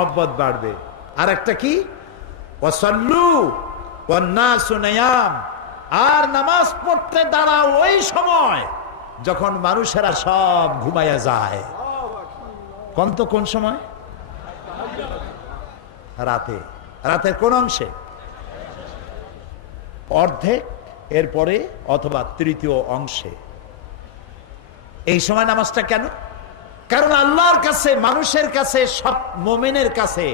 মহব্বত বাড়বে। আর একটা কি, ওয়াসাল্লু ওয়ান্নাসু নিয়াম, আর নামাজ পড়তে দাঁড়াও ওই সময় যখন মানুষেরা সব ঘুমায়া যায়। কোন সময়? রাতে। রাতের কোন অংশে? অর্ধেক, এরপরে অথবা তৃতীয় অংশে। এই সময় নামাজটা কেন? কারণ আল্লাহর কাছে, মানুষের কাছে, সব মুমিনের কাছে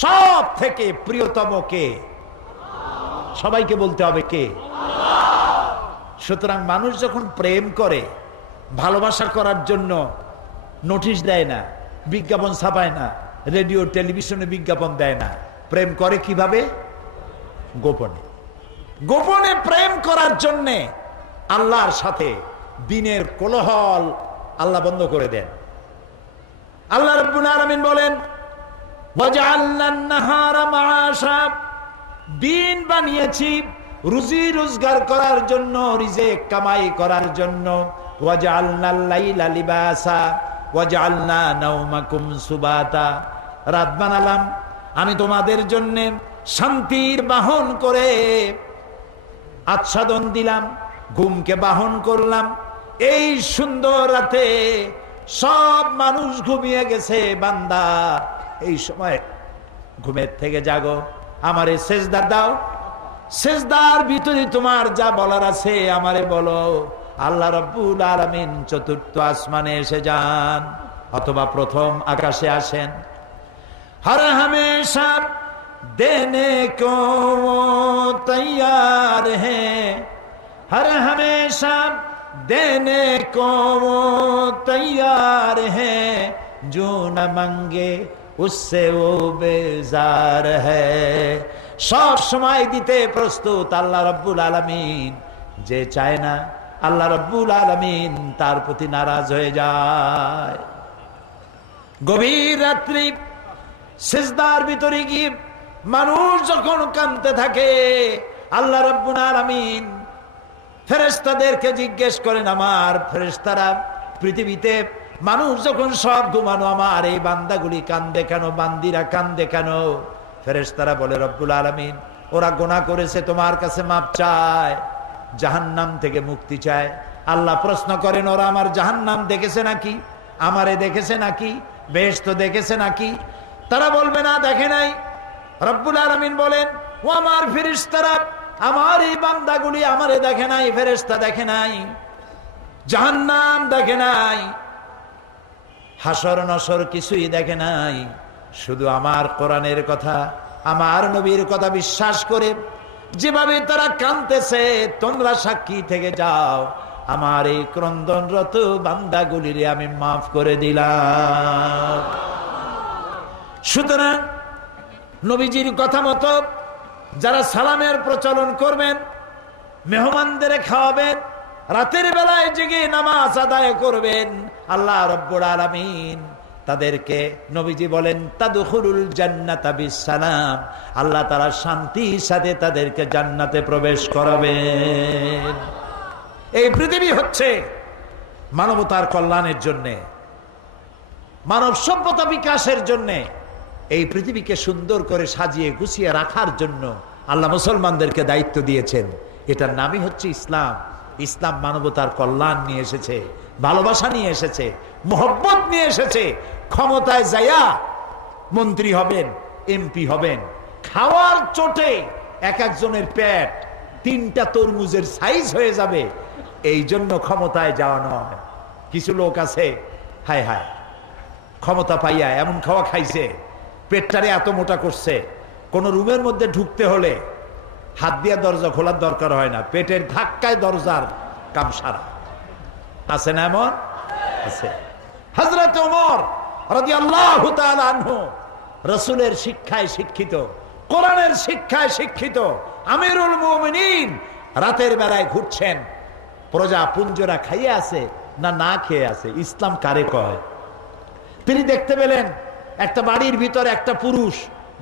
সব থেকে প্রিয়তম কে? সবাইকে বলতে হবে কে? সুতরাং মানুষ যখন প্রেম করে, ভালোবাসা করার জন্য নোটিশ দেয় না, বিজ্ঞাপন ছাপায় না, রেডিও টেলিভিশনে বিজ্ঞাপন দেয় না। প্রেম করে কিভাবে? গোপনে। গোপনে প্রেম করার জন্যে আল্লাহর সাথে দিনের কোলাহল আল্লাহ বন্ধ করে দেন। আল্লাহ রাব্বুল আলামিন বলেন, ওয়াজআলনান নাহারা মাআশা, দিন বানিয়েছি রুজি রোজগার করার জন্য, রিজিক কামাই করার জন্য। ওয়াজআলনাল লাইলা লিবাসা ওয়াজআলনা নাওমাকুম সুবাতা, রাত বানালাম আমি তোমাদের জন্য শান্তির বাহন করে, আচ্ছাদন দিলাম, ঘুমকে বাহন করলাম। এই সুন্দর রাতে সব মানুষ ঘুমিয়ে গেছে, বান্দা এই সময় ঘুমের থেকে জাগো, আমারে সেজদা দাও, সেজদার ভিতরে তোমার যা বলার আছে আমারে বলো। আল্লাহ রাব্বুল আলামিন চতুর্থ আসমানে এসে যান অথবা প্রথম আকাশে আসেন। হর হমেশা দেনে কো তৈয়ার হ্যাঁ, হর হমেশা देने को वो तैयार है, जो न मांगे उससे वो बेजार है। সব সময় দিতে প্রস্তুত আল্লাহ রাব্বুল আলামিন, যে চায় না আল্লাহ রাব্বুল আলামিন তার প্রতি নারাজ হয়ে যায়। গভীর রাত্রি সিজদার ভিতরে গিয়ে মানুষ যখন কাঁদতে থাকে, আল্লাহ রাব্বুল আলামিন ফেরেশতাদেরকে জিজ্ঞেস করেন, আমার ফেরেশতারা পৃথিবীতে মানুষ যখন সব ঘুমানো, আমার এই বান্দাগুলি কান্দে কেন, বান্দিরা কান্দে কেন? ফেরেশতারা বলে, রব্বুল আলামিন ওরা গুনাহ করেছে, তোমার কাছে মাপ চায়, জাহান্নাম থেকে মুক্তি চায়। আল্লাহ প্রশ্ন করেন, ওরা আমার জাহান্নাম দেখেছে নাকি, আমারে দেখেছে নাকি, বেহেশত দেখেছে নাকি? তারা বলবে না, দেখে নাই। রব্বুল আলামিন বলেন, ও আমার ফেরেশতারা, আমার এই বান্দাগুলি আমারে দেখে নাই, ফেরেশতা দেখে নাই, জাহান্নাম দেখে নাই, হাসর নসর কিছুই দেখে নাই, শুধু আমার কোরআনের কথা, আমার নবীর কথা বিশ্বাস করে যেভাবে তারা কাঁদতেছে, তোমরা সাক্ষী থেকে যাও, আমার এই ক্রন্দনরত বান্দাগুলিরে আমি মাফ করে দিলাম। সুতরাং নবীজির কথা মতো যারা সালামের প্রচলন করবেন, মেহমানদের খাওয়াবেন, রাতের বেলায় জেগে নামাজ আদায় করবেন, আল্লাহ রাব্বুল আলামিন তাদেরকে, নবীজি বলেন, তাদখুলুল জান্নাতা বিসসালাম, আল্লাহ তাআলা শান্তির সাথে তাদেরকে জান্নাতে প্রবেশ করাবেন। এই পৃথিবী হচ্ছে মানবতার কল্যাণের জন্য, মানব সভ্যতা বিকাশের জন্য, এই পৃথিবীকে সুন্দর করে সাজিয়ে গুছিয়ে রাখার জন্য আল্লাহ মুসলমানদেরকে দায়িত্ব দিয়েছেন। এটার নামই হচ্ছে ইসলাম। ইসলাম মানবতার কল্যাণ নিয়ে এসেছে, ভালোবাসা নিয়ে এসেছে, মোহব্বত নিয়ে এসেছে। ক্ষমতায় যাইয়া মন্ত্রী হবেন, এমপি হবেন, খাওয়ার চোটে এক একজনের পেট 3টা তরমুজের সাইজ হয়ে যাবে, এই জন্য ক্ষমতায় যাওয়া নয়। কিছু লোক আছে, হায় হায়, ক্ষমতা পাইয়া এমন খাওয়া খাইছে, পেটটারে এত মোটা করছে, কোন রুমের মধ্যে ঢুকতে হলে হাত দিয়ে দরজা খোলার দরকার হয় না, পেটের ধাক্কায় দরজার কাম সারা। আছে না এমন? আছে। হযরত ওমর রাদিয়াল্লাহু তাআলা আনহু রাসূলের শিক্ষায় শিক্ষিত, কোরআনের শিক্ষায় শিক্ষিত আমিরুল মুমিনিন, রাতের বেলায় ঘুরছেন, প্রজা পুঞ্জরা খাইয়ে আছে না না খেয়ে আছে, ইসলাম কারে কয়? তিনি দেখতে পেলেন একটা বাড়ির ভিতরে একটা পুরুষ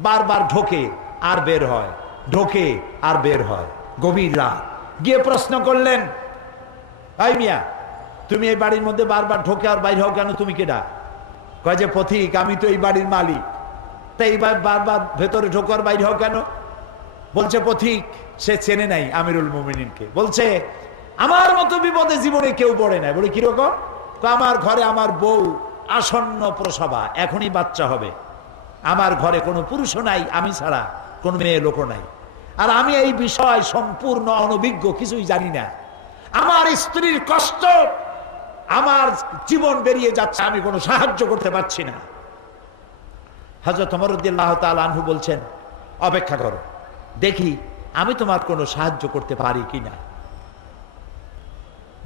বারবার ঢোকে আর বের হয়, ঢোকে আর বের হয়। গভীর রাত, গিয়ে প্রশ্ন করলেন, ভাই মিয়া, তুমি এই বাড়ির মধ্যে বারবার ঢোকে আর বাইর হও কেন, তুমি কেডা? কয় যে পথিক, আমি তো এই বাড়ির মালিক। তাই বারবার ভেতরে ঢোকার বাইরে হোক কেন? বলছে পথিক সে চেনে নাই আমিরুল মুমিনিনকে। বলছে আমার মতো বিপদে জীবনে কেউ পড়ে নাই। বলে কিরকম? আমার ঘরে আমার বউ আসন্ন প্রসবা, এখনই বাচ্চা হবে, আমার ঘরে কোনো পুরুষও নাই, আমি ছাড়া কোনো মেয়ে লোকও নাই, আর আমি এই বিষয় সম্পূর্ণ অনভিজ্ঞ, কিছুই জানি না। আমার স্ত্রীর কষ্ট, আমার জীবন বেরিয়ে যাচ্ছে, আমি কোনো সাহায্য করতে পারছি না। হযরত ওমর রাদিয়াল্লাহু তাআলা আনহু বলছেন অপেক্ষা করো, দেখি আমি তোমার কোনো সাহায্য করতে পারি কিনা।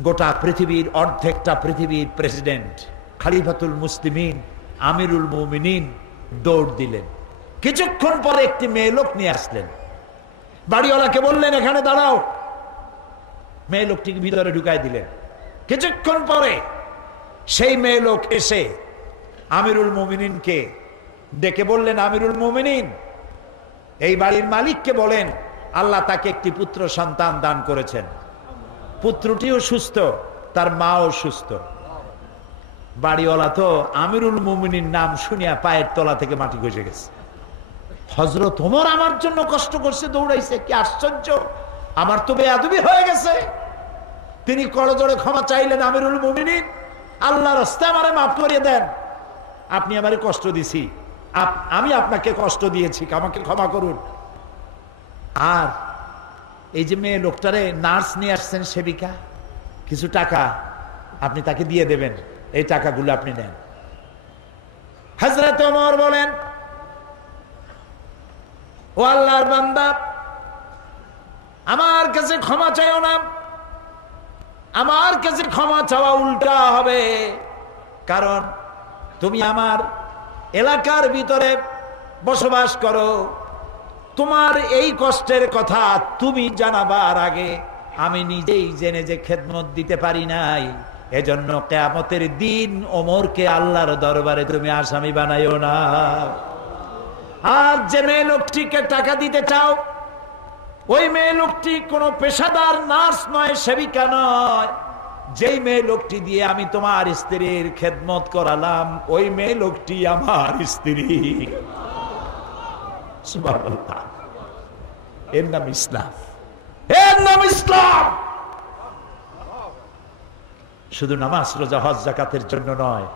গোটা পৃথিবীর অর্ধেকটা পৃথিবীর প্রেসিডেন্ট খলিফাতুল মুসলিমিন আমিরুল মুমিনিন দৌড় দিলেন। কিছুক্ষণ পরে একটি মেয়ে লোক নিয়ে আসলেন। বাড়িওয়ালাকে বললেন এখানে দাঁড়াও। মেয়ে লোকটিকে ভিতরে ঢুকাই দিলেন। কিছুক্ষণ পরে সেই মেয়ে লোক এসে আমিরুল মুমিনিনকে ডেকে বললেন, আমিরুল মুমিনিন, এই বাড়ির মালিককে বলেন আল্লাহ তাকে একটি পুত্র সন্তান দান করেছেন, পুত্রটিও সুস্থ, তার মাও সুস্থ। বাড়িওয়ালা তো আমিরুল মুমিনিন নাম শুনিয়া পায়ের তলা থেকে মাটি খসে গেছে। হযরত ওমর আমার জন্য কষ্ট করছে, দৌড়াইছে, কি আশ্চর্য, আমার তো বেয়াদবি হয়ে গেছে। তিনি করজোড়ে ক্ষমা চাইলেন, আমিরুল মুমিনিন আল্লাহর রাস্তায় আমারে মাফ করিয়ে দেন, আপনি আমারে কষ্ট দিছি, আমি আপনাকে কষ্ট দিয়েছি, আমাকে ক্ষমা করুন। আর এই যে মেয়ে লোকটারে নার্স নিয়ে আসছেন, সেবিকা, কিছু টাকা আপনি তাকে দিয়ে দেবেন, এই টাকাগুলো আপনি নেন। হযরত ওমর বলেন, ও আল্লাহর বান্দা, আমার কাছে ক্ষমা চাইও না, আমার কাছে ক্ষমা চাওয়া উল্টা হবে, কারণ তুমি আমার এলাকার ভিতরে বসবাস করো, তোমার এই কষ্টের কথা তুমি জানাবার আগে আমি নিজেই জেনে যে খেদমত দিতে পারি নাই, এজন্য কিয়ামতের দিন ওমরকে আল্লাহর দরবারে তুমি আসামি বানাইও না। আর যে মেয়ে লোকটিকে টাকা দিতে চাও, ওই মেয়ে লোকটি কোনো পেশাদার নার্স নয়, সেবিকা নয়। যেই মেয়ে লোকটি দিয়ে আমি তোমার স্ত্রীর খেদমত করালাম, ওই মেয়ে লোকটি আমার স্ত্রী। সুবহানাল্লাহ। এর নাম ইসলাম, এর নাম ইসলাম। শুধু নামাজ রোজা হজ যাকাতের জন্য নয়,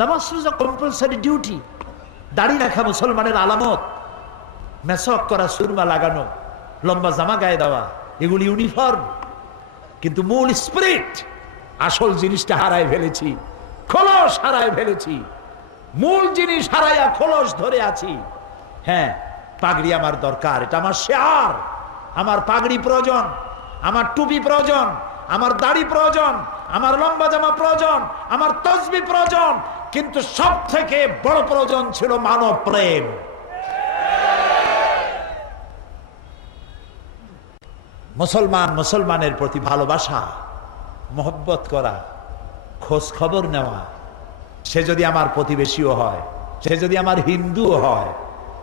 নামাজ রোজা কম্পালসারি ডিউটি, দাড়ি রাখা মুসলমানের আলামত, মেসক করা, সুরমা লাগানো, লম্বা জামা গায়ে দেওয়া, এগুলি ইউনিফর্ম। কিন্তু মূল স্পিরিট, আসল জিনিসটা হারায় ফেলেছি, খোলস হারায় ফেলেছি, মূল জিনিস হারাইয়া খোলস ধরে আছি। হ্যাঁ, পাগড়ি আমার দরকার, এটা আমার শেয়ার, আমার পাগড়ি প্রয়োজন, আমার টুপি প্রয়োজন, আমার দাড়ি প্রয়োজন, আমার লম্বা জামা প্রয়োজন, আমার তসবিহ প্রয়োজন, কিন্তু সব থেকে বড় প্রয়োজন ছিল মানব প্রেম। মুসলমান মুসলমানের প্রতি ভালোবাসা, মহব্বত করা, খোঁজ খবর নেওয়া। সে যদি আমার প্রতিবেশীও হয়, সে যদি আমার হিন্দুও হয়,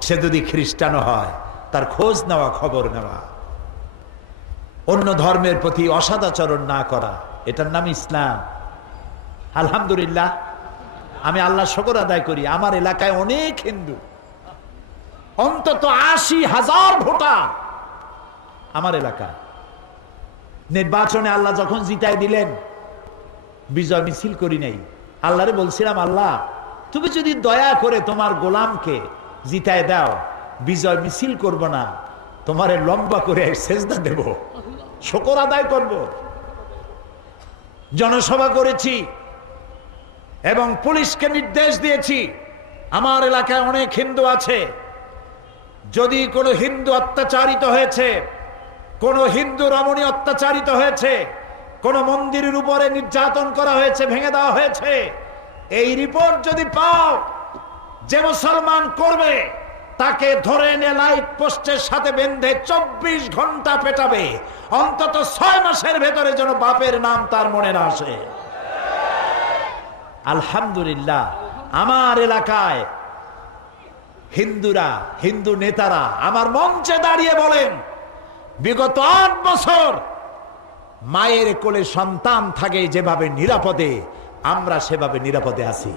সে যদি খ্রিস্টানও হয়, তার খোঁজ নেওয়া, খবর নেওয়া। অন্য ধর্মের প্রতি অসদাচরণ না করা, এটার নাম ইসলাম। আলহামদুলিল্লাহ, আমি আল্লাহ শুকর আদায় করি, আমার এলাকায় অনেক হিন্দু, অন্তত ৮০,০০০ ভোটার আমার এলাকায়। নির্বাচনে আল্লাহ যখন জিতাই দিলেন, বিজয় মিছিল করি নাই, আল্লাহরে বলছিলাম, আল্লাহ তুমি যদি দয়া করে তোমার গোলামকে জিতাই দাও, বিজয় মিছিল করব না, তোমারে লম্বা করে সেজদা দেব, শুকর আদায় করব। জনসভা করেছি এবং পুলিশকে নির্দেশ দিয়েছি, আমার এলাকায় অনেক হিন্দু আছে, যদি কোনো হিন্দু অত্যাচারিত হয়েছে, কোন হিন্দু রমণী অত্যাচারিত হয়েছে, কোন মন্দিরের উপরে নির্যাতন করা হয়েছে, ভেঙে দেওয়া হয়েছে, এই রিপোর্ট যদি পাও, যে মুসলমান করবে তাকে ধরে এনে লাইট পোস্টের সাথে বেঁধে ২৪ ঘন্টা পেটাবে, অন্তত ৬ মাসের ভেতরে যেন বাপের নাম তার মনে না আসে। আলহামদুলিল্লাহ, আমার এলাকায় হিন্দুরা, হিন্দু নেতারা আমার মঞ্চে দাঁড়িয়ে বলেন, বিগত ৮ বছর মায়ের কোলে সন্তান থাকে যেভাবে নিরাপদে, আমরা সেভাবে নিরাপদে আছি।